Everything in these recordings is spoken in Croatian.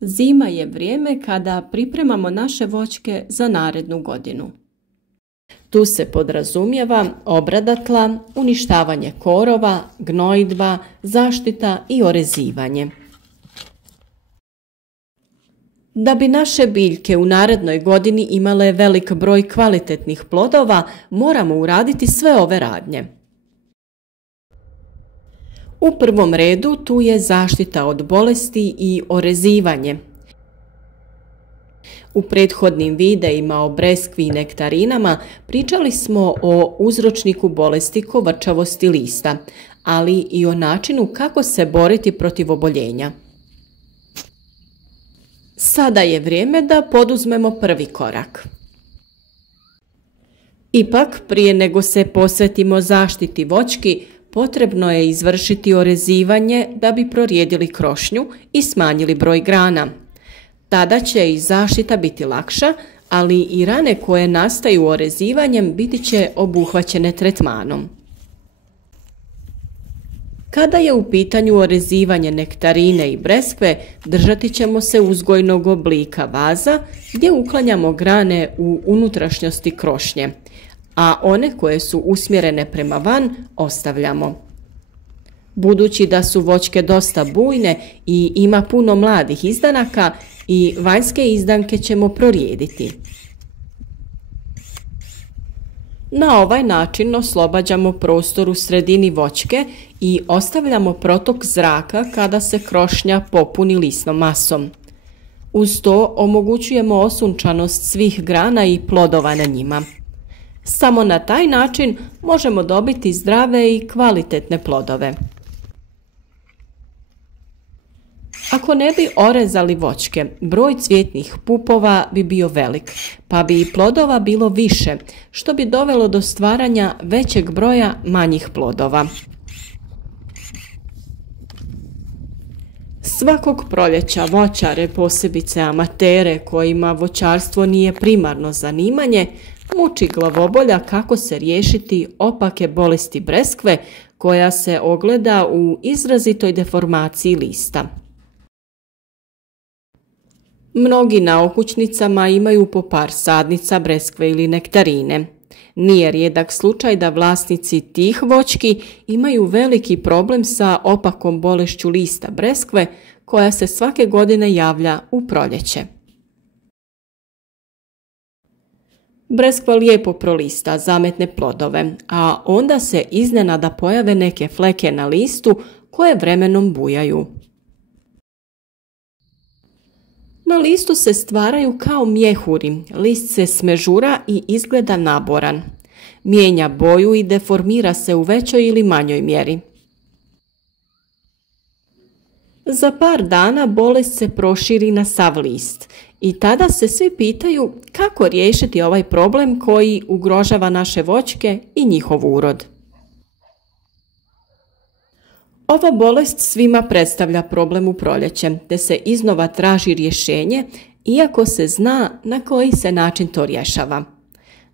Zima je vrijeme kada pripremamo naše voćke za narednu godinu. Tu se podrazumijeva obrada tla, uništavanje korova, gnojidba, zaštita i orezivanje. Da bi naše biljke u narednoj godini imale velik broj kvalitetnih plodova, moramo uraditi sve ove radnje. U prvom redu tu je zaštita od bolesti i orezivanje. U prethodnim videima o breskvi i nektarinama pričali smo o uzročniku bolesti kovrčavosti lista, ali i o načinu kako se boriti protiv oboljenja. Sada je vrijeme da poduzmemo prvi korak. Ipak, prije nego se posvetimo zaštiti voćki, potrebno je izvršiti orezivanje da bi prorijedili krošnju i smanjili broj grana. Tada će i zaštita biti lakša, ali i rane koje nastaju orezivanjem biti će obuhvaćene tretmanom. Kada je u pitanju orezivanje nektarine i breskve, držati ćemo se uzgojnog oblika vaza gdje uklanjamo grane u unutrašnjosti krošnje, a one koje su usmjerene prema van ostavljamo. Budući da su voćke dosta bujne i ima puno mladih izdanaka, i vanjske izdanke ćemo prorijediti. Na ovaj način oslobađamo prostor u sredini voćke i ostavljamo protok zraka kada se krošnja popuni lisnom masom. Uz to omogućujemo osunčanost svih grana i plodova na njima. Samo na taj način možemo dobiti zdrave i kvalitetne plodove. Ako ne bi orezali voćke, broj cvjetnih pupova bi bio velik, pa bi i plodova bilo više, što bi dovelo do stvaranja većeg broja manjih plodova. Svakog proljeća voćare, posebice amatere kojima voćarstvo nije primarno zanimanje, muči glavobolja kako se riješiti opake bolesti breskve koja se ogleda u izrazitoj deformaciji lista. Mnogi na okućnicama imaju po par sadnica breskve ili nektarine. Nije rijedak slučaj da vlasnici tih voćki imaju veliki problem sa opakom bolešću lista breskve koja se svake godine javlja u proljeće. Breskva lijepo prolista, zametne plodove, a onda se iznenada pojave neke fleke na listu koje vremenom bujaju. Na listu se stvaraju kao mjehuri, list se smežura i izgleda naboran. Mijenja boju i deformira se u većoj ili manjoj mjeri. Za par dana bolest se proširi na sav list i tada se svi pitaju kako riješiti ovaj problem koji ugrožava naše voćke i njihov urod. Ova bolest svima predstavlja problem u proljeće, te se iznova traži rješenje, iako se zna na koji se način to rješava.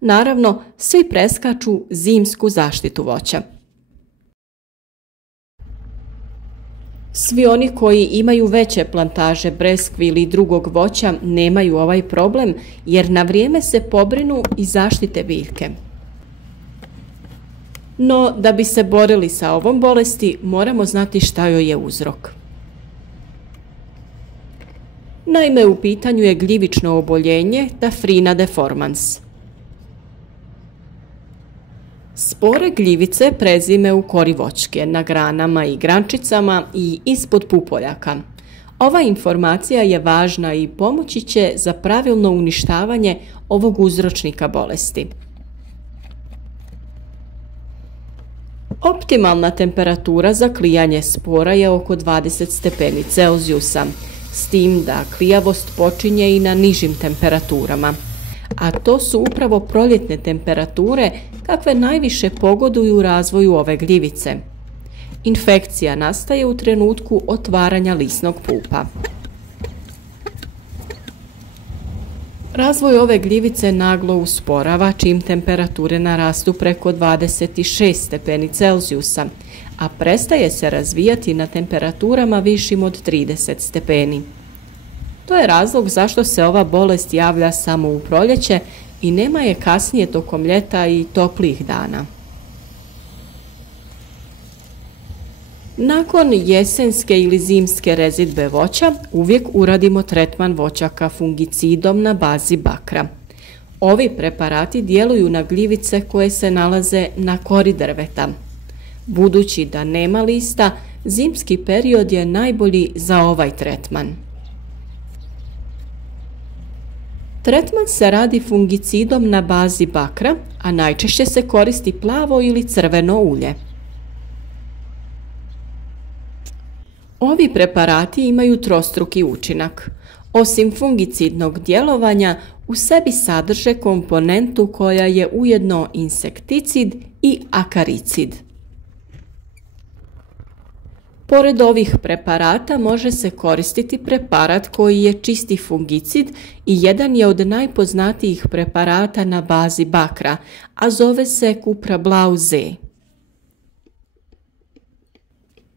Naravno, svi preskaču zimsku zaštitu voća. Svi oni koji imaju veće plantaže breskvi ili drugog voća nemaju ovaj problem, jer na vrijeme se pobrinu i zaštite biljke. No, da bi se borili sa ovom bolesti, moramo znati šta joj je uzrok. Naime, u pitanju je gljivično oboljenje Taphrina deformans. Spore gljivice prezime u kori voćke, na granama i grančicama i ispod pupoljaka. Ova informacija je važna i pomoći će za pravilno uništavanje ovog uzročnika bolesti. Optimalna temperatura za klijanje spora je oko 20 stepeni Celzijusa, s tim da klijavost počinje i na nižim temperaturama. A to su upravo proljetne temperature kakve najviše pogoduju razvoju ove gljivice. Infekcija nastaje u trenutku otvaranja lisnog pupa. Razvoj ove gljivice naglo usporava čim temperature narastu preko 26 stepeni Celzijusa, a prestaje se razvijati na temperaturama višim od 30 stepeni. To je razlog zašto se ova bolest javlja samo u proljeće i nema je kasnije tokom ljeta i toplih dana. Nakon jesenske ili zimske rezidbe voća uvijek uradimo tretman voćaka fungicidom na bazi bakra. Ovi preparati djeluju na gljivice koje se nalaze na kori drveta. Budući da nema lista, zimski period je najbolji za ovaj tretman. Tretman se radi fungicidom na bazi bakra, a najčešće se koristi plavo ili crveno ulje. Ovi preparati imaju trostruki učinak. Osim fungicidnog djelovanja, u sebi sadrže komponentu koja je ujedno insekticid i akaricid. Pored ovih preparata može se koristiti preparat koji je čisti fungicid i jedan je od najpoznatijih preparata na bazi bakra, a zove se Cupra Blau Z.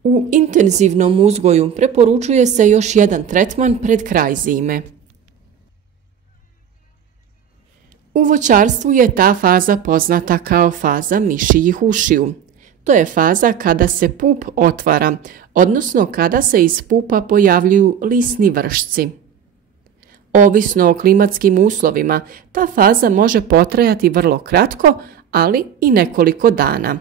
U intenzivnom uzgoju preporučuje se još jedan tretman pred kraj zime. U voćarstvu je ta faza poznata kao faza mišjih ušiju. To je faza kada se pup otvara, odnosno kada se iz pupa pojavljuju lisni vršci. Ovisno o klimatskim uslovima, ta faza može potrajati vrlo kratko, ali i nekoliko dana.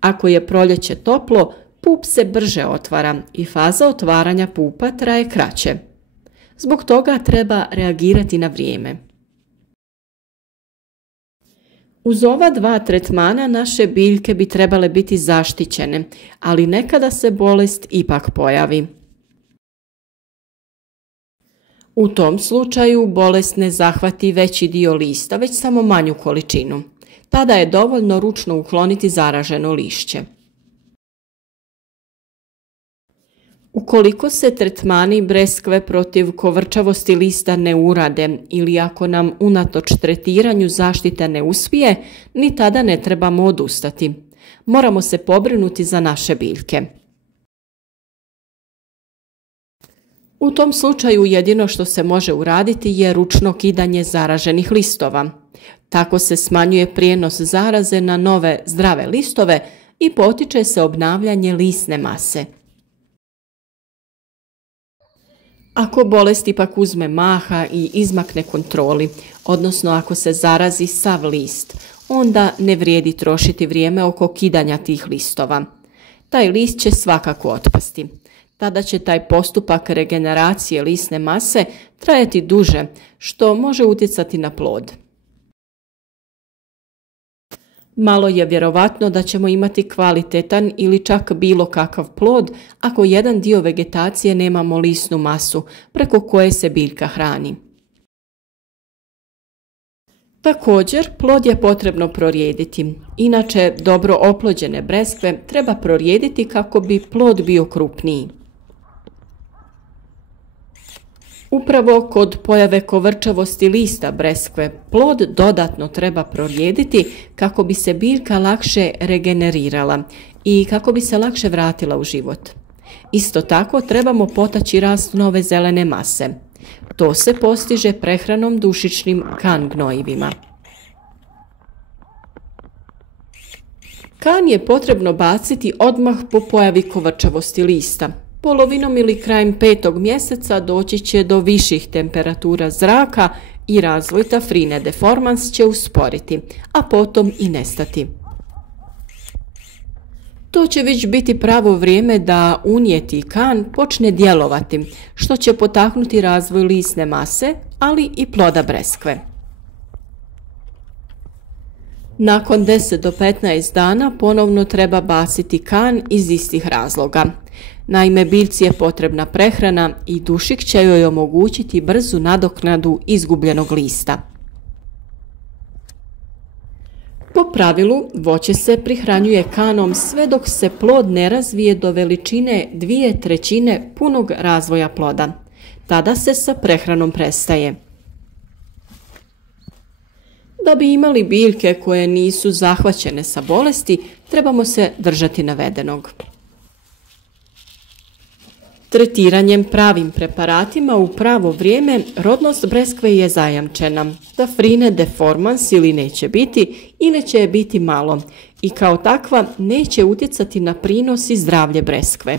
Ako je proljeće toplo, pup se brže otvara i faza otvaranja pupa traje kraće. Zbog toga treba reagirati na vrijeme. Uz ova dva tretmana naše biljke bi trebale biti zaštićene, ali nekada se bolest ipak pojavi. U tom slučaju bolest ne zahvati veći dio lista, već samo manju količinu. Tada je dovoljno ručno ukloniti zaraženo lišće. Ukoliko se tretmani breskve protiv kovrčavosti lista ne urade ili ako nam unatoč tretiranju zaštita ne uspije, ni tada ne trebamo odustati. Moramo se pobrinuti za naše biljke. U tom slučaju jedino što se može uraditi je ručno kidanje zaraženih listova. Tako se smanjuje prijenos zaraze na nove zdrave listove i potiče se obnavljanje lisne mase. Ako bolest ipak uzme maha i izmakne kontroli, odnosno ako se zarazi sav list, onda ne vrijedi trošiti vrijeme oko kidanja tih listova. Taj list će svakako otpasti. Tada će taj postupak regeneracije lisne mase trajati duže, što može utjecati na plod. Malo je vjerovatno da ćemo imati kvalitetan ili čak bilo kakav plod ako jedan dio vegetacije nemamo lisnu masu preko koje se biljka hrani. Također, plod je potrebno prorijediti. Inače, dobro oplođene breskve treba prorijediti kako bi plod bio krupniji. Upravo kod pojave kovrčavosti lista breskve, plod dodatno treba prorijediti kako bi se biljka lakše regenerirala i kako bi se lakše vratila u život. Isto tako trebamo potaći rast nove zelene mase. To se postiže prehranom dušičnim kan gnojivima. Kan je potrebno baciti odmah po pojavi kovrčavosti lista. Polovinom ili krajem 5. mjeseca doći će do viših temperatura zraka i razvoj tafrine deformans će usporiti, a potom i nestati. To će već biti pravo vrijeme da unijeti kan počne djelovati, što će potaknuti razvoj lisne mase, ali i ploda breskve. Nakon 10 do 15 dana ponovno treba baciti kan iz istih razloga. Naime, biljci je potrebna prehrana i dušik će joj omogućiti brzu nadoknadu izgubljenog lista. Po pravilu, voće se prihranjuje kanom sve dok se plod ne razvije do veličine 2/3 punog razvoja ploda. Tada se sa prehranom prestaje. Da bi imali biljke koje nisu zahvaćene sa bolesti, trebamo se držati navedenog. Tretiranjem pravim preparatima u pravo vrijeme rodnost breskve je zajamčena. Dafrine deformans ili neće biti ili će je biti malo i kao takva neće utjecati na prinos i zdravlje breskve.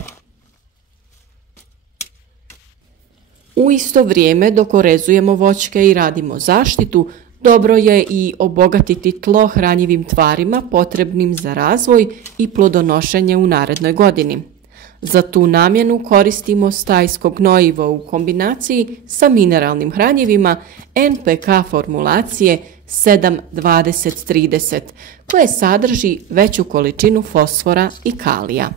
U isto vrijeme dok orezujemo voćke i radimo zaštitu, dobro je i obogatiti tlo hranjivim tvarima potrebnim za razvoj i plodonošenje u narednoj godini. Za tu namjenu koristimo stajsko gnojivo u kombinaciji sa mineralnim hranjivima NPK formulacije 7-20-30 koje sadrži veću količinu fosfora i kalija.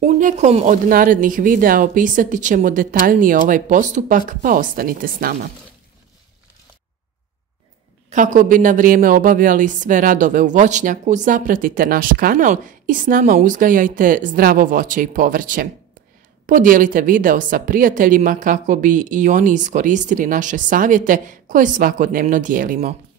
U nekom od narednih videa opisati ćemo detaljnije ovaj postupak, pa ostanite s nama. Kako bi na vrijeme obavljali sve radove u voćnjaku, zapratite naš kanal i s nama uzgajajte zdravo voće i povrće. Podijelite video sa prijateljima kako bi i oni iskoristili naše savjete koje svakodnevno dijelimo.